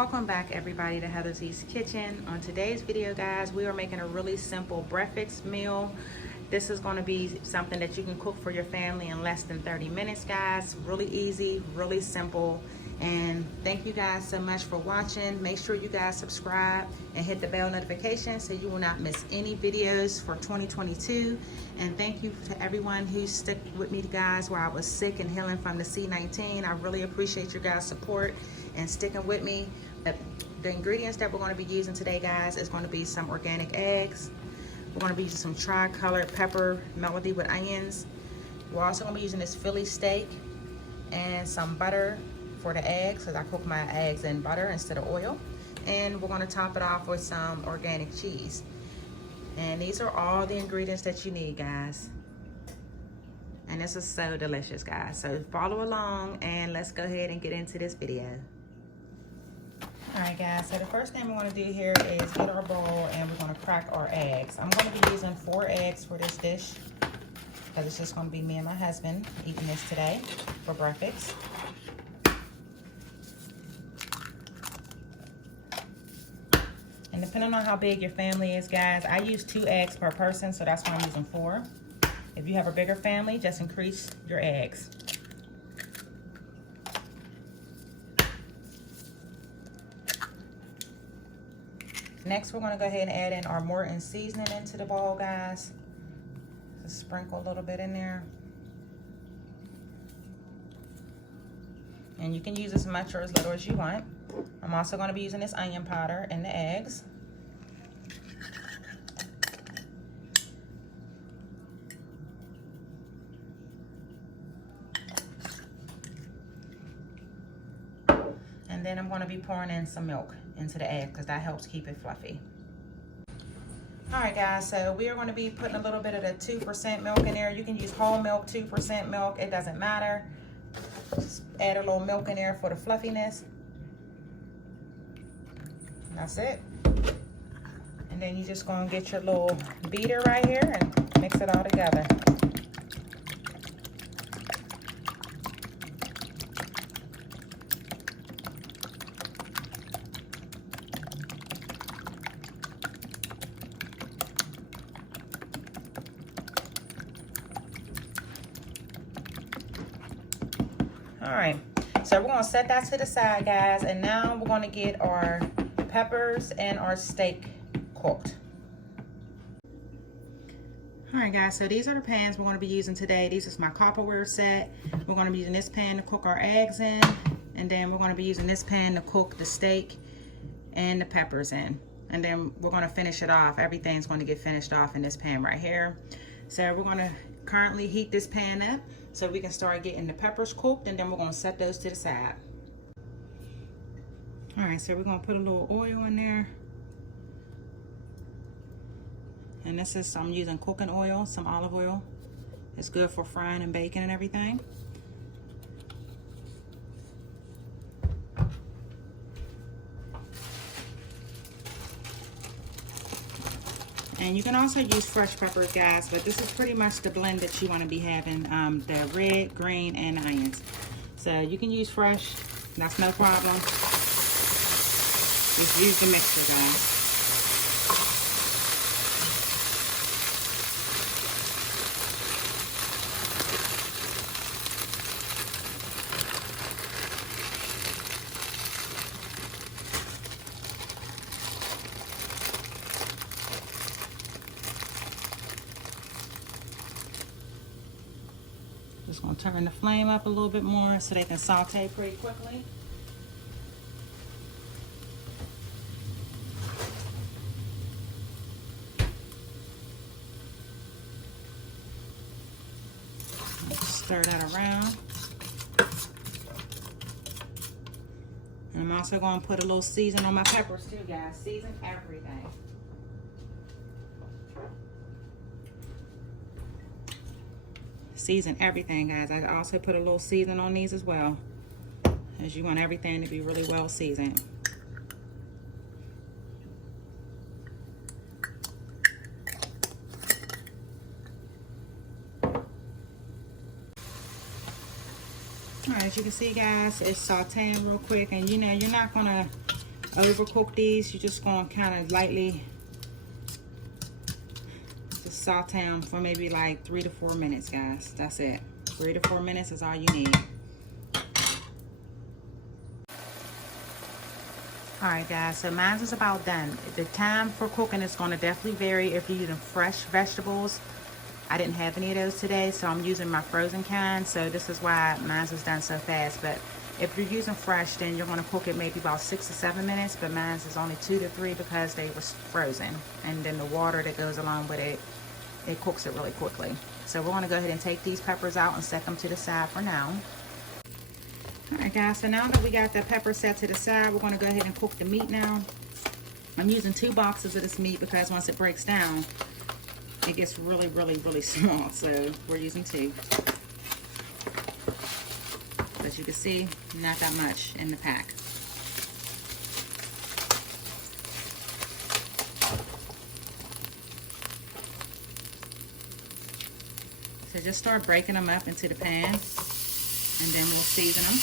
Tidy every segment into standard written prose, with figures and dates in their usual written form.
Welcome back everybody to Heather's East Kitchen. On today's video, guys, we are making a really simple breakfast meal. This is going to be something that you can cook for your family in less than 30 minutes, guys. Really easy, really simple. And thank you guys so much for watching. Make sure you guys subscribe and hit the bell notification so you will not miss any videos for 2022. And thank you to everyone who stuck with me, guys, while I was sick and healing from the C-19. I really appreciate your guys' support and sticking with me. The ingredients that we're going to be using today, guys, is going to be some organic eggs. We're going to be using some tri-colored pepper melody with onions. We're also going to be using this Philly steak and some butter for the eggs, because I cook my eggs in butter instead of oil. And we're going to top it off with some organic cheese. And these are all the ingredients that you need, guys. And this is so delicious, guys. So follow along and let's go ahead and get into this video. All right, guys, so the first thing we're going to do here is get our bowl and we're going to crack our eggs. I'm going to be using 4 eggs for this dish because it's just going to be me and my husband eating this today for breakfast. And depending on how big your family is, guys, I use 2 eggs per person, so that's why I'm using 4. If you have a bigger family, just increase your eggs. Next, we're going to go ahead and add in our Morton seasoning into the bowl, guys. Just sprinkle a little bit in there. And you can use as much or as little as you want. I'm also going to be using this onion powder in the eggs. And then I'm going to be pouring in some milk into the egg because that helps keep it fluffy. All right, guys, so we are going to be putting a little bit of the 2% milk in there. You can use whole milk, 2% milk, it doesn't matter. Just add a little milk in there for the fluffiness. That's it. And then you're just going to get your little beater right here and mix it all together. All right, so we're going to set that to the side, guys, and now we're going to get our peppers and our steak cooked. All right, guys, so these are the pans we're going to be using today. These is my copperware set. We're going to be using this pan to cook our eggs in, and then we're going to be using this pan to cook the steak and the peppers in. And then we're going to finish it off. Everything's going to get finished off in this pan right here. So we're going to currently heat this pan up so we can start getting the peppers cooked, and then we're going to set those to the side. All right, so we're going to put a little oil in there. And this is, I'm using cooking oil, some olive oil. It's good for frying and baking and everything. And you can also use fresh peppers, guys, but this is pretty much the blend that you want to be having, the red, green, and onions. So you can use fresh, that's no problem. Just use the mixture, guys. Just gonna turn the flame up a little bit more so they can saute pretty quickly. Stir that around. And I'm also going to put a little season on my peppers too, guys. Season everything. Season everything, guys. I also put a little season on these as well, as you want everything to be really well seasoned. All right, as you can see, guys, it's sauteing real quick, and you know, you're not gonna overcook these. You're just going to kind of lightly just saute them for maybe like 3 to 4 minutes, guys. That's it. 3 to 4 minutes is all you need. Alright guys, so mine is about done. The time for cooking is going to definitely vary if you're using fresh vegetables. I didn't have any of those today, so I'm using my frozen kind, so this is why mine is done so fast. But if you're using fresh, then you're going to cook it maybe about 6 to 7 minutes, but mine is only 2 to 3 because they were frozen. And then the water that goes along with it, it cooks it really quickly. So we're going to go ahead and take these peppers out and set them to the side for now. Alright guys, so now that we got the pepper set to the side, we're going to go ahead and cook the meat now. I'm using 2 boxes of this meat because once it breaks down, it gets really, really, really small. So we're using 2. As you can see, not that much in the pack. So just start breaking them up into the pan, and then we'll season them.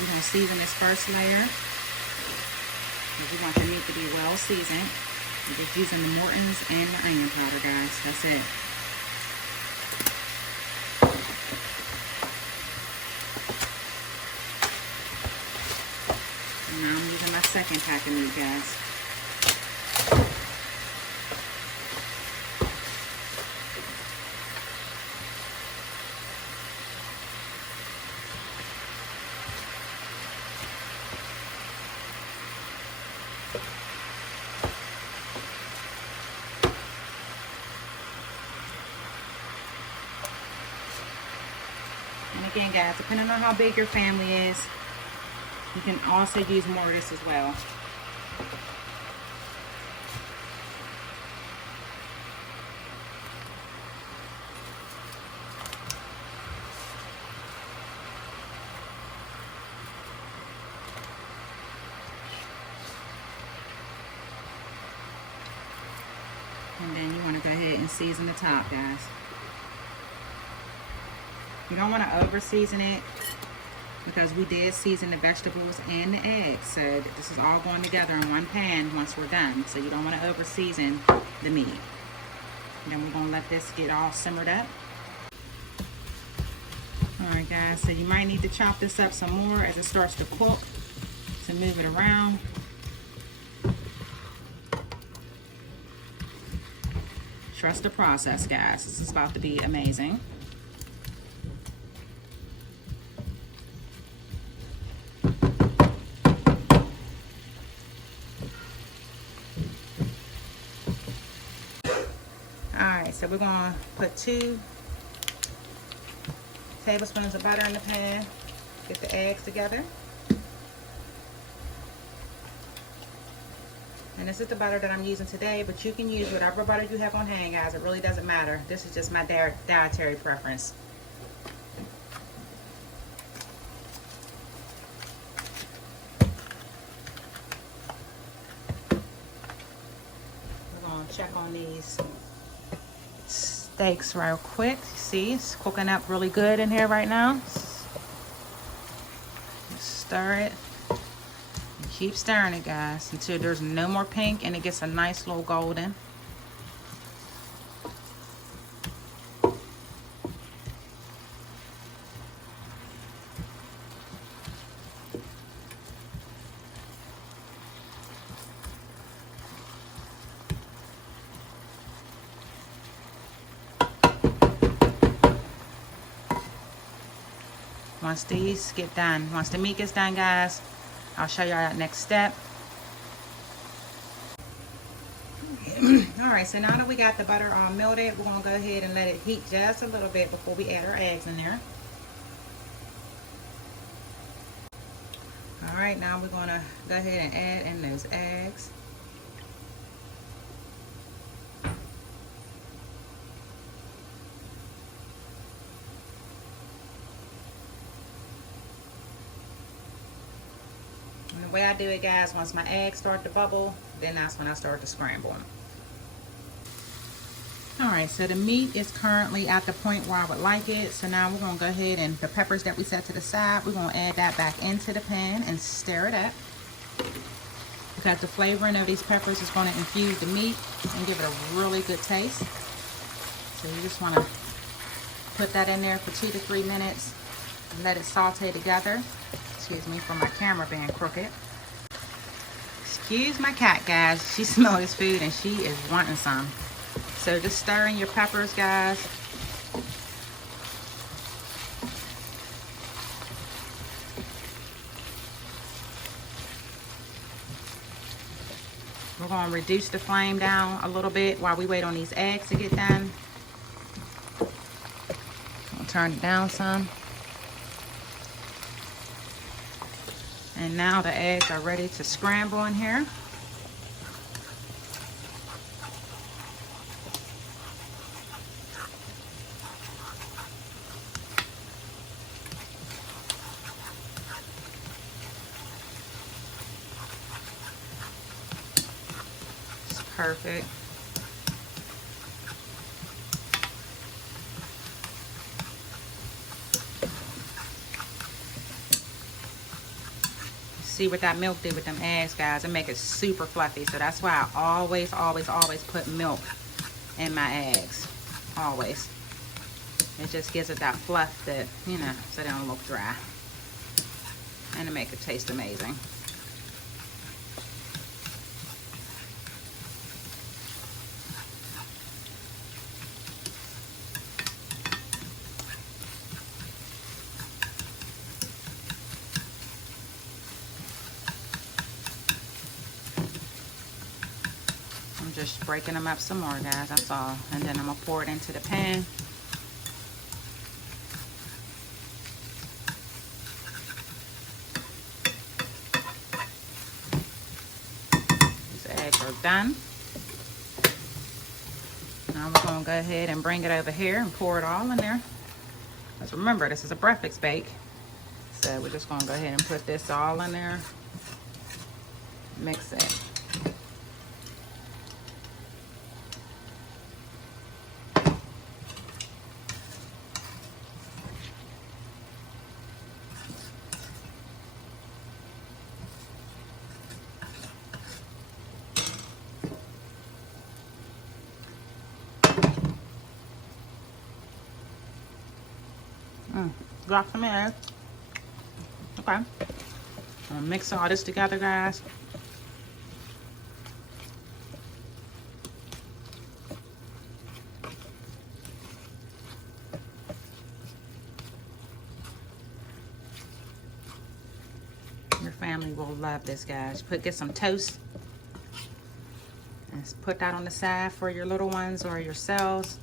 We're going to season this first layer because we want the meat to be well seasoned. We're just using the Morton's and the onion powder, guys. That's it. And now I'm using my second pack of meat, guys. And again, guys, depending on how big your family is, you can also use more of this as well. And then you want to go ahead and season the top, guys. You don't want to over season it because we did season the vegetables and the eggs. So this is all going together in one pan once we're done. So you don't want to over season the meat. And then we're going to let this get all simmered up. Alright guys, so you might need to chop this up some more as it starts to cook to move it around. Trust the process, guys. This is about to be amazing. Alright, so we're going to put 2 tablespoons of butter in the pan. Get the eggs together. And this is the butter that I'm using today, but you can use whatever butter you have on hand, guys. It really doesn't matter. This is just my dietary preference. We're going to check on these steaks real quick. See, it's cooking up really good in here right now. Just stir it. Keep stirring it, guys, until there's no more pink and it gets a nice little golden. Once these get done, once the meat gets done, guys, I'll show y'all that next step. Alright, so now that we got the butter all melted, we're going to go ahead and let it heat just a little bit before we add our eggs in there. right, now we're gonna go ahead and add in those eggs. And the way I do it, guys, once my eggs start to bubble, then that's when I start to scramble them. Alright, so the meat is currently at the point where I would like it. So now we're going to go ahead and the peppers that we set to the side, we're going to add that back into the pan and stir it up. Because the flavoring of these peppers is going to infuse the meat and give it a really good taste. So you just want to put that in there for 2 to 3 minutes and let it saute together. Excuse me for my camera being crooked. Excuse my cat, guys. She smelled this food and she is wanting some. So just stir in your peppers, guys. We're going to reduce the flame down a little bit while we wait on these eggs to get done. I'll turn it down some. And now the eggs are ready to scramble in here. It's perfect. See what that milk did with them eggs, guys. It make it super fluffy. So that's why I always put milk in my eggs. Always. It just gives it that fluff that, you know, so they don't look dry. And it make it taste amazing. I'm just breaking them up some more, guys, that's all. And then I'm gonna pour it into the pan. These eggs are done. Now we're gonna go ahead and bring it over here and pour it all in there. Because remember, this is a breakfast bake. So we're just gonna go ahead and put this all in there. Mix it. Drop some eggs. Okay. I'm gonna mix all this together, guys. Your family will love this, guys. Get some toast and put that on the side for your little ones or yourselves.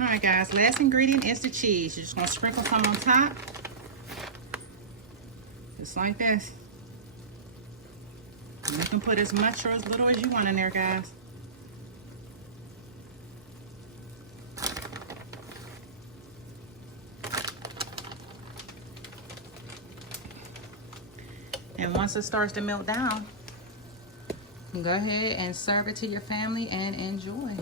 Alright, guys, last ingredient is the cheese. You're just going to sprinkle some on top. Just like this. And you can put as much or as little as you want in there, guys. And once it starts to melt down, you can go ahead and serve it to your family and enjoy.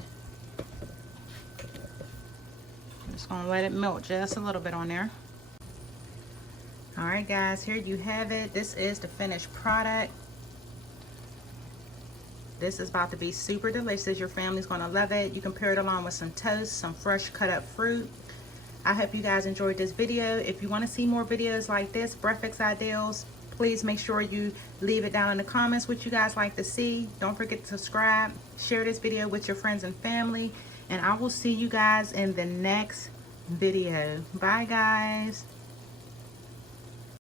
Just gonna let it melt just a little bit on there. All right, guys, here you have it. This is the finished product. This is about to be super delicious. Your family's gonna love it. You can pair it along with some toast, some fresh cut up fruit. I hope you guys enjoyed this video. If you want to see more videos like this, breakfast ideals, please make sure you leave it down in the comments what you guys like to see. Don't forget to subscribe, share this video with your friends and family, and I will see you guys in the next video. Bye, guys.